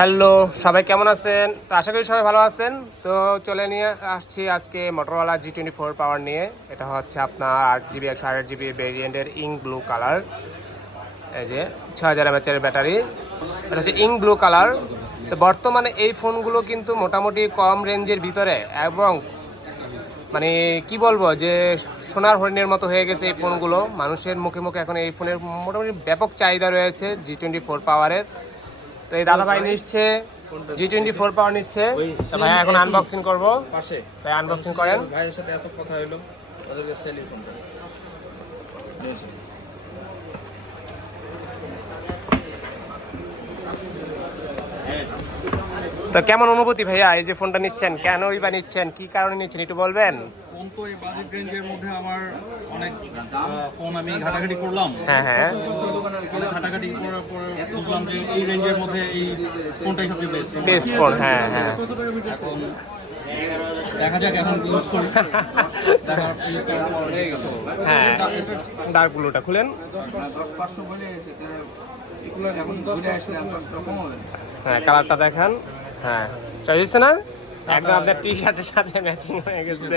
Hello, সবাই কেমন আছেন? তো আশা করি সবাই ভালো আছেন। তো চলে নিয়ে আসছি আজকে মোটরোলা G24 পাওয়ার নিয়ে। এটা হচ্ছে আপনার 8GB 128GB ভেরিয়েন্টের ইঙ্ক ব্লু কালার। এই যে 6000 mAh ব্যাটারি, এটা হচ্ছে ইঙ্ক ব্লু কালার। তো বর্তমানে এই ফোনগুলো কিন্তু মোটামুটি কম রেঞ্জের ভিতরে এবং মানে কি বলবো যে সোনার হরিণের মতো হয়ে গেছে এই ফোনগুলো। মানুষের মুখে মুখে এখন এই ফোনের মোটামুটি ব্যাপক চাহিদা রয়েছে G24 পাওয়ারের। তো এই দাদা ভাই নিচ্ছে G24 পাওয়ার নিচ্ছে। তো ভাই এখন আনবক্সিং করবো, তাই আনবক্সিং করেন। ভাইয়ের সাথে এত কথা হলো ওদেরকে সেলই কোনটা। তো কেমন অনুভূতি ভাইয়া, এই যে ফোনটা নিচ্ছেন, কেনই বা নিচ্ছেন, কি কারণে নিচ্ছেন একটু বলবেন? ফোন তো এই বাজেট রেঞ্জের মধ্যে আমার অনেক ফোন আমি ঘাটাঘাটি করলাম। হ্যাঁ হ্যাঁ, ঘাটাঘাটি করার পর বুঝলাম যে এই রেঞ্জের মধ্যে এই ফোনটাই সবচেয়ে বেস্ট বেস্ট ফোন। হ্যাঁ হ্যাঁ, এখন দেখা যাক এখন ইউজ করি। হ্যাঁ ডার্ক ব্লুটা খুলেন। হ্যাঁ কালারটা দেখান। হ্যাঁ চয়েস না, একদম আপনার টি শার্টের সাথে ম্যাচিং হয়ে গেছে।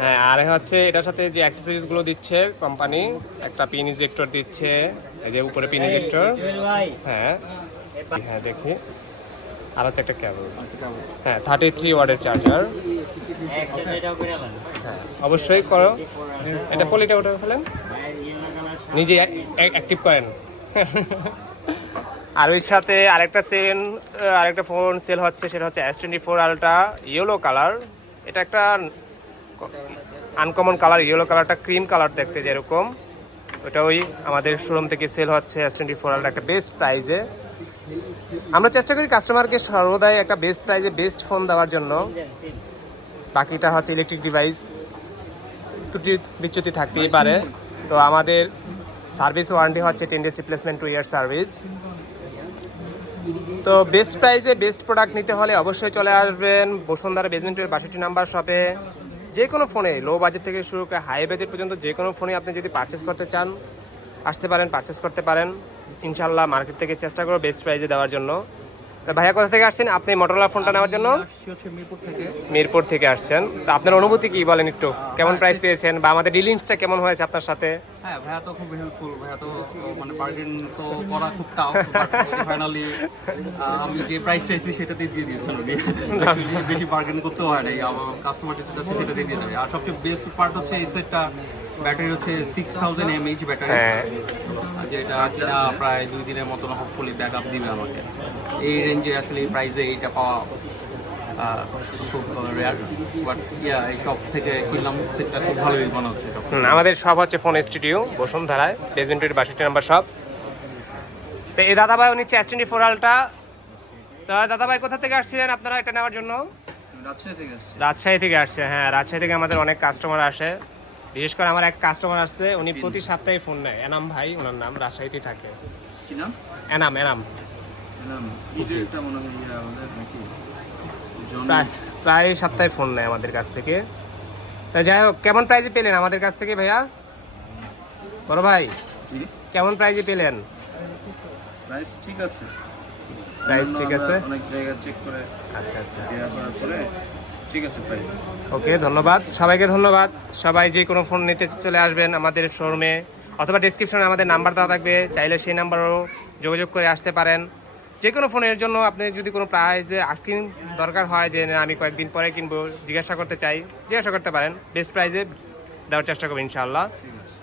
হ্যাঁ আর হচ্ছে এটার সাথে যে অ্যাক্সেসরিজ গুলো দিচ্ছে কোম্পানি, একটা পিন ইজেক্টর দিচ্ছে, এই যে উপরে পিন ইজেক্টর। হ্যাঁ হ্যাঁ দেখি, আর হচ্ছে একটা কেবল। হ্যাঁ 33 ওয়াটের চার্জার। হ্যাঁ অবশ্যই করো, এটা পলিটা ওটা ফেলেন, নিজে অ্যাক্টিভ করেন। আর ওই সাথে আরেকটা ফোন সেল হচ্ছে, সেটা হচ্ছে S24 আলট্রা ইয়েলো কালার। এটা একটা আনকমন কালার, ইয়েলো কালারটা ক্রিম কালার দেখতে যেরকম, ওটা ওই আমাদের শোরুম থেকে সেল হচ্ছে S24 আলট্রা একটা বেস্ট প্রাইজে। আমরা চেষ্টা করি কাস্টমারকে সর্বদাই একটা বেস্ট প্রাইজে বেস্ট ফোন দেওয়ার জন্য। বাকিটা হচ্ছে ইলেকট্রিক ডিভাইস, ত্রুটি বিচ্যুতি থাকতেই পারে। তো আমাদের সার্ভিস ওয়ারেন্টি হচ্ছে 10 days রিপ্লেসমেন্ট, 2 year সার্ভিস। তো বেস্ট প্রাইজে বেস্ট প্রোডাক্ট নিতে হলে অবশ্যই চলে আসবেন বসুন্ধরা বেজমেন্টের 62 নাম্বার শপে। যে কোনো ফোনে লো বাজেট থেকে শুরু করে হাই বাজেট পর্যন্ত যে কোনো ফোনে আপনি যদি পারচেস করতে চান আসতে পারেন, পারচেস করতে পারেন। ইনশাল্লাহ মার্কেট থেকে চেষ্টা করবো বেস্ট প্রাইজে দেওয়ার জন্য। তো ভাইয়া কোথা থেকে আসছেন আপনি মোটরোলা ফোনটা নেওয়ার জন্য? মিরপুর থেকে আসছেন। তো আপনার অনুভূতি কি বলেন একটু, কেমন প্রাইস পেয়েছেন বা আমাদের ডিলিংসটা কেমন হয়েছে আপনার সাথে? হ্যাঁ ভাইয়া তো খুব হেল্পফুল। ভাইয়া তো মানে বার্গেন তো করা খুব টাফ, ফাইনালি আমি যে প্রাইস চাইছি সেটাতেই দিয়ে দিয়েছিল। বেশি বার্গেন করতেও হয় নাই, আমার কাস্টমার যেটা চাচ্ছে সেটা দিয়ে যাবে। আর সবচেয়ে বেস্ট পার্ট হচ্ছে এই সেটটা ব্যাটারি হচ্ছে 6000 mAh ব্যাটারি, যেটা কিনা প্রায় 2 দিনের মতন হোপফুলি ব্যাক আপ দিবে আমাকে। এই রেঞ্জে আসলে এই প্রাইসে এইটা পাওয়া খুব রেয়ার, বাট এই সব থেকে কিনলাম, সেটটা খুব ভালোই মনে হচ্ছে। আমাদের সব হচ্ছে ফোন স্টুডিও বসুন্ধরায় বেজমেন্টের 62 নাম্বার শপ। তো এই দাদাভাই উনি S24 আলট্রা। তো দাদাভাই কোথা থেকে আসছিলেন আপনারা এটা নেওয়ার জন্য? রাজশাহী থেকে আসছে। হ্যাঁ রাজশাহী থেকে আমাদের অনেক কাস্টমার আসে, বিশেষ করে আমার এক কাস্টমার আসছে, উনি প্রতি সপ্তাহে ফোন নেয়। এনাম ভাই ওনার নাম, রাজশাহীতে থাকে। কি নাম? এনাম। প্রায় সপ্তাহে ফোন নেয় আমাদের কাছ থেকে। তা যাই হোক, কেমন প্রাইজে পেলেন আমাদের কাছ থেকে ভাইয়া? বড় ভাই কেমন প্রাইজে পেলেন? প্রাইস ঠিক আছে, প্রাইস ঠিক আছে, অনেক জায়গা চেক করে আচ্ছা করার পরে ঠিক আছে প্রাইস। ওকে ধন্যবাদ সবাইকে, ধন্যবাদ। সবাই যে কোনো ফোন নিতে চলে আসবেন আমাদের শোরুমে, অথবা ডিসক্রিপশনে আমাদের নাম্বার দেওয়া থাকবে, চাইলে সেই নাম্বারও যোগাযোগ করে আসতে পারেন। যে কোনো ফোনের জন্য আপনি যদি কোনো প্রাইজে আস্কিং দরকার হয় যে না আমি কয়েকদিন পরে কিনবো, জিজ্ঞাসা করতে পারেন। বেস্ট প্রাইজে দেওয়ার চেষ্টা করবেন ইনশাআল্লাহ।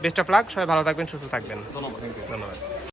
বেস্ট অফ লাক, সবাই ভালো থাকবেন, সুস্থ থাকবেন। ধন্যবাদ।